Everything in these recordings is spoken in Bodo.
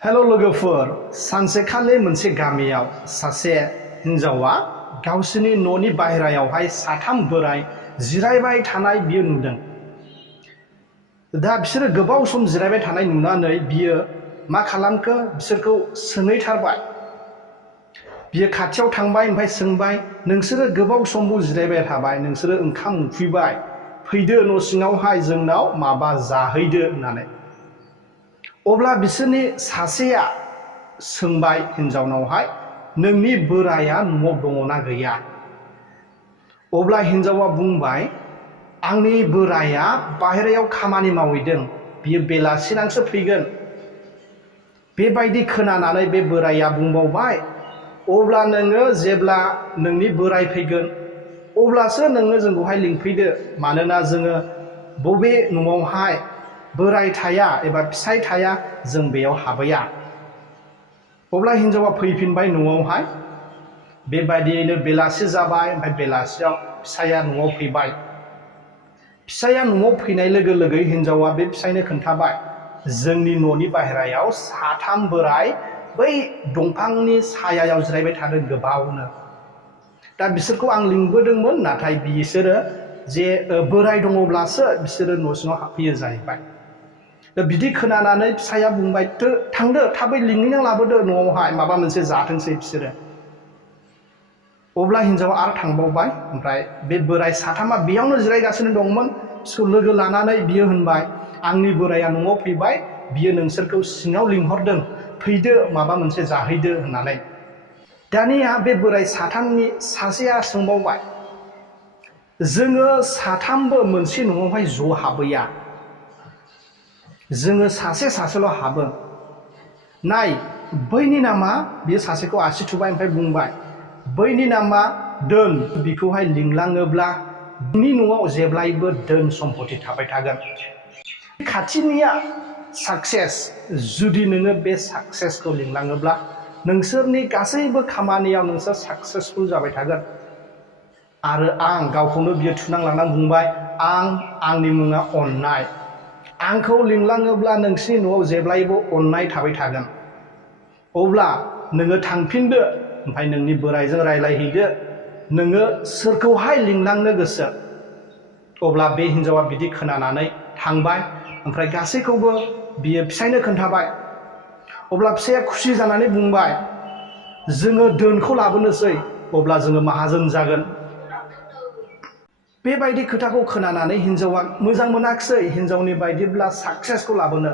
हेलो लोगोफोर सानसेखालि मोनसे गामियाव सासे हिनजावा गावसिनि न'नि बाहेरायावहाय साथाम बोराय जिरायबाय थानाय बियो नुदों। दा बिसोरो गोबाव सम जिरायबाय थानाय नुनानै बियो मा खालामखो बिसोरखौ सोंहैथारबाय। बियो खाथियाव थांबाय ओमफ्राय सोंबाय, नोंसोरो गोबाव समबो जिरायबाय थाबाय, नोंसोरो ओंखाम उखैबाय, फैदो न' सिङावहाय जोंनाव माबा जाहैदो होननानै। अब्ला बिसोरनि सासेया सोंबाय हिनजावनावहाय, नोंनि बोराया न'आव दङना गैया? अब्ला हिनजावा बुंबाय, आंनि बोराया बाहेरायाव खामानि मावहैदों, बियो बेलासिनांसो फैगोन। बेबायदि खोनानानै बे बोराया बुंबावबाय, अब्ला नोङो जेब्ला नोंनि बोराय फैगोन अब्लासो नोङो जोंखौहाय लिंफैदो, मानोना जोङो बबे न'आवहाय बोराय थाया एबा फिसाय थाया जों बेयाव हाबैया। अब्ला हिनजावा फैफिनबाय न'आवहाय। बेबायदियैनो बेलासि जाबाय, ओमफ्राय बेलासियाव फिसाया न'आव फैबाय। फिसाया न'आव फैनाय लोगो लोगो हिनजावा बे फिसायनो खोन्थाबाय, जोंनि न'नि बाहेरायाव साथाम बोराय बै दंफांनि सायायाव जिरायबाय थादों गोबावनो। दा बिसोरखौ आं लिंबोदोंमोन, नाथाय बिसोरो जे बोराय दङब्लासो बिसोरो न' सिङाव हाबफैयो जाहैबाय। दा बिदि खोनानानै फिसाया बुंबाय, थांदो थाबै लिंहैना लाबोदो न'आवहाय, माबा मोनसे जाथोंसै बिसोरो। अब्ला हिनजावा आरो थांबावबाय, ओमफ्राय बे बोराय साथामा बेयावनो जिरायगासिनो दंमोन। बिसोरखौ लोगो लानानै बियो होनबाय, आंनि बोराया न'आव फैबाय, बियो नोंसोरखौ सिङाव लिंहरदों, फैदो माबा मोनसे जाहैदो होननानै। दानिया बे बोराय साथामनि सासेया सोंबावबाय, जोङो साथामबो मोनसे न'आवहाय ज' हाबैया, जोङो सासे सासेल' हाबो। नाय बैनि नामा, बियो सासेखौ आसि थुबाय ओमफ्राय बुंबाय, बैनि नामा दोन, बिखौहाय लिंलाङोब्ला बिनि न'आव जेब्लायबो दोन सम्पति थाबाय थागोन। खाथिनिया साक्सेस, जुदि नोङो बे साक्सेसखौ लिंलाङोब्ला नोंसोरनि गासैबो खामानियाव नोंसोर साक्सेसफुल जाबाय थागोन। आरो आं गावखौनो बियो थुनांलांनानै बुंबाय, आंनि मुङा अननाय, आंखौ लिंलाङोब्ला नोंसिनि न'आव जेब्लायबो अननाय थाबाय थागोन। अब्ला नोङो थांफिनदो, ओमफ्राय नोंनि बोरायजों रायज्लायहैदो, नोङो सोरखौहाय लिंलांनो गोसो। अब्ला बे हिनजावा बिदि खोनानानै थांबाय, ओमफ्राय गासैखौबो बियो फिसायनो खोन्थाबाय। अब्ला फिसाया खुसि जानानै बुंबाय, जोङो दोनखौ लाबोनोसै, अब्ला जोङो माहाजोन जागोन। बेबायदि खोथाखौ खोनानानै हिनजावा मोजां मोनाखिसै, हिनजावनि बायदिब्ला साक्सेसखौ लाबोनो।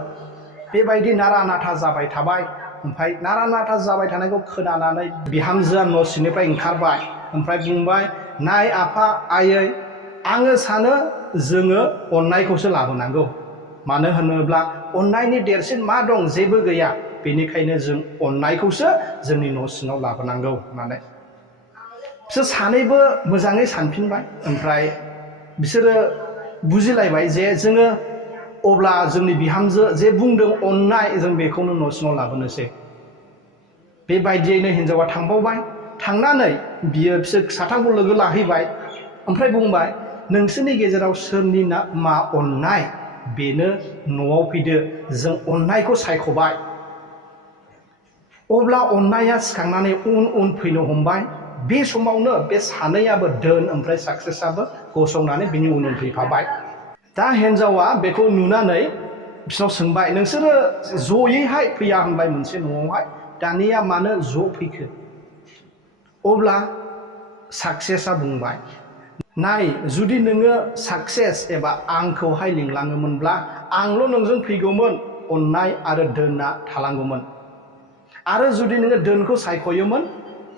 बेबायदि नारा नाथा जाबाय थाबाय। ओमफ्राय नारा नाथा जाबाय थानायखौ खोनानानै बिहामजोआ न' सिंनिफ्राय ओंखारबाय, ओमफ्राय बुंबाय, नाय आफा आयै, आङो सानो जोङो अननायखौसो लाबोनांगौ, मानो होनोब्ला अननायनि देरसिन मा दं, जेबो गैया। बेनिखायनो जों अननायखौसो जोंनि न' सिङाव लाबोनांगौ होननानै बिसोर सानैबो मोजाङै सानफिनबाय। ओमफ्राय बिसोरो बुजिलायबाय जे जोङो अब्ला जोंनि बिहामजो जे बुंदों अननाय, जों बेखौनो न' सिङाव लाबोनोसै। बेबायदियैनो हिनजावा थांबावबाय। थांनानै बियो बिसोर साथामखौ लोगो लाहैबाय, ओमफ्राय बुंबाय, नोंसोरनि गेजेराव सोरनि मा अननाय, बेनो न'आव फैदो, जों अननायखौ सायख'बाय। अब्ला अननाया सिखांनानै उन उन फैनो हमबाय। बे समावनो बे सानैयाबो दोन ओमफ्राय साक्सेसआबो गसंनानै बिनि उन उन फैफाबाय। दा हिनजावा बेखौ नुनानै बिसोरनाव सोंबाय, नोंसोरो ज'यैहाय फैया होनबाय मोनसे न'आवहाय, दानिया मानो ज' फैखो? अब्ला साक्सेसआ बुंबाय, नाय जुदि नोङो साक्सेस एबा आंखौहाय लिंलाङोमोनब्ला आंल' नोंजों फैगौमोन, अननाय आरो दोनआ थालांगौमोन। आरो जुदि नोङो दोनखौ सायख'योमोन,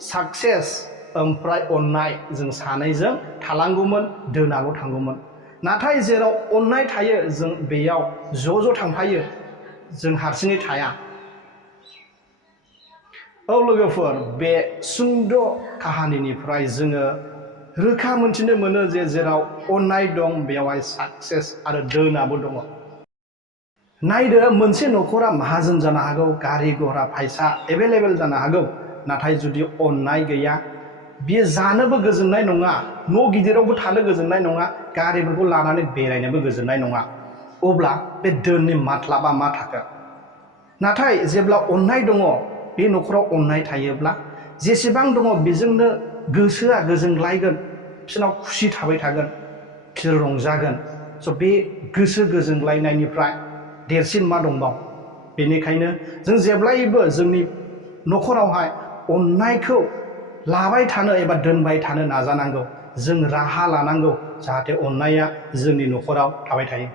साक्सेस ओमफ्राय अननाय जों सानैजों थालांगौमोन, दोनआल' थांगौमोन। नाथाय जेराव अननाय थायो जों बेयाव ज' ज' थांफायो, जों हारसिङै थाया। औ लोगोफोर, बे सुंद' काहानिनिफ्राय जोङो रोखा मोनथिनो मोनो जे जेराव अननाय दं बेयावहाय साक्सेस आरो दोनआबो दङ। नायदो, मोनसे न'खरा माहाजोन जानो हागौ, गारि घरा फैसा एभेलेबेल जानो हागौ, नाथाय जुदि अननाय गैया, बियो जानोबो गोजोननाय नङा, न' गिदिरावबो थानो गोजोननाय नङा, गारिफोरखौ लानानै बेरायनोबो गोजोननाय नङा। अब्ला बे दोननि मातलाबा मा थाखो? नाथाय जेब्ला अननाय दङ बे न'खराव अननाय थायोब्ला जेसेबां दङ बेजोंनो गोसोआ गोजोनग्लायगोन, बिसोरनाव खुसि थाबाय थागोन, बिसोर रंजागोन। स' बे गोसो गोजोनग्लायनायनिफ्राय देरसिन मा दंबावो? बेनिखायनो जों जेब्लायबो जोंनि न'खरावहाय अननायखौ लाबाय थानो एबा दोनबाय थानो नाजानांगौ। जों राहा लानांगौ जाहाथे अननाया जोंनि न'खराव थाबाय थायो।